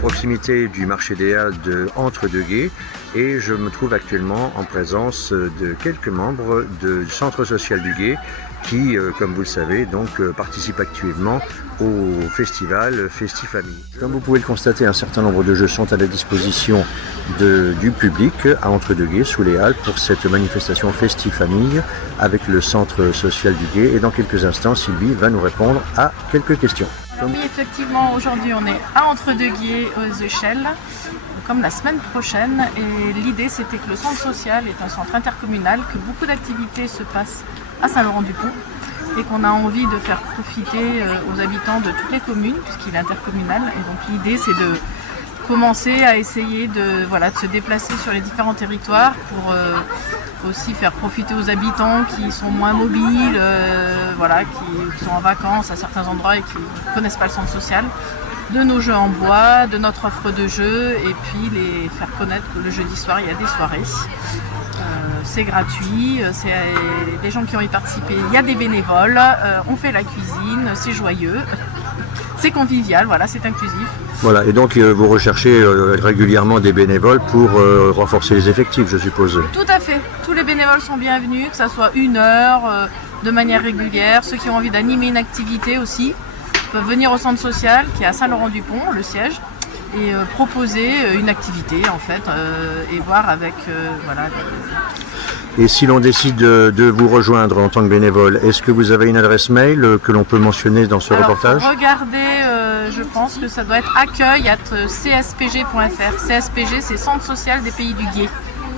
Proximité du marché des Halles de Entre-deux-Gués et je me trouve actuellement en présence de quelques membres du centre social du Gué qui, comme vous le savez, donc participent activement au festival Festifamille. Comme vous pouvez le constater, un certain nombre de jeux sont à la disposition du public à Entre-deux-Gués sous les Halles pour cette manifestation Festifamille avec le centre social du Gué et dans quelques instants Sylvie va nous répondre à quelques questions. Oui, effectivement, aujourd'hui on est à Entre-deux-Gués aux Échelles, comme la semaine prochaine. Et l'idée c'était que le centre social est un centre intercommunal, que beaucoup d'activités se passent à Saint-Laurent-du-Pont et qu'on a envie de faire profiter aux habitants de toutes les communes, puisqu'il est intercommunal. Et donc l'idée c'est de commencer à essayer de se déplacer sur les différents territoires pour aussi faire profiter aux habitants qui sont moins mobiles, qui sont en vacances à certains endroits et qui ne connaissent pas le centre social, de nos jeux en bois, de notre offre de jeux et puis les faire connaître que le jeudi soir il y a des soirées. C'est gratuit, c'est des gens qui ont y participé, il y a des bénévoles, on fait la cuisine, c'est joyeux, c'est convivial, c'est inclusif. Voilà, et donc vous recherchez régulièrement des bénévoles pour renforcer les effectifs, je suppose. Tout à fait, tous les bénévoles sont bienvenus, que ça soit 1 heure, de manière régulière. Ceux qui ont envie d'animer une activité aussi peuvent venir au centre social qui est à Saint-Laurent-du-Pont, le siège, et proposer une activité en fait, et voir avec Et si l'on décide de vous rejoindre en tant que bénévole, est-ce que vous avez une adresse mail que l'on peut mentionner dans ce reportage ? Regardez, je pense que ça doit être accueil@cspg.fr. CSPG, c'est Centre social des Pays du Gué,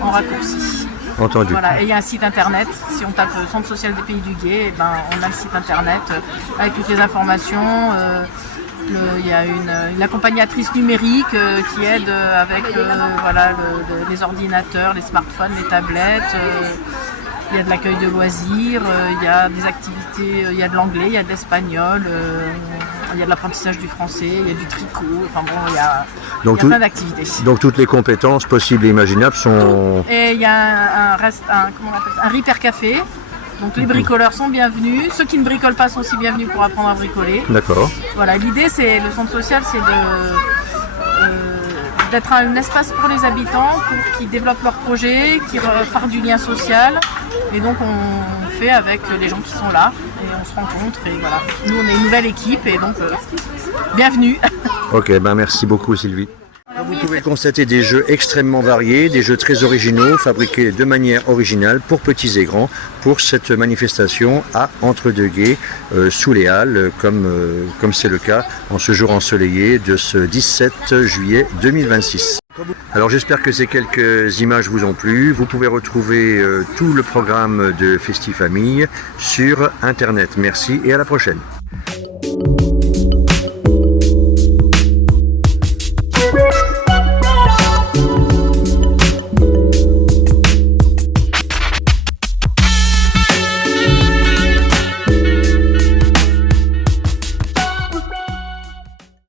en raccourci. Entendu. Voilà, et il y a un site internet, si on tape Centre social des Pays du Gué, on a le site internet avec toutes les informations. Il y a une accompagnatrice numérique qui aide avec les ordinateurs, les smartphones, les tablettes. Il y a de l'accueil de loisirs, il y a des activités, il y a de l'anglais, il y a de l'espagnol, il y a de l'apprentissage du français, il y a du tricot, il y a plein d'activités. Donc toutes les compétences possibles et imaginables sont... Et il y a un Repair Café. Donc les bricoleurs sont bienvenus, ceux qui ne bricolent pas sont aussi bienvenus pour apprendre à bricoler. D'accord. Voilà, l'idée c'est, le centre social, c'est d'être un espace pour les habitants, pour qu'ils développent leurs projets, qu'ils repartent du lien social. Et donc on fait avec les gens qui sont là et on se rencontre et voilà. Nous on est une nouvelle équipe et donc bienvenue. Ok, merci beaucoup Sylvie. Vous pouvez constater des jeux extrêmement variés, des jeux très originaux, fabriqués de manière originale pour petits et grands, pour cette manifestation à Entre-deux-Gués, sous les Halles, comme c'est le cas en ce jour ensoleillé de ce 17 juillet 2026. Alors j'espère que ces quelques images vous ont plu. Vous pouvez retrouver tout le programme de Festifamille sur Internet. Merci et à la prochaine.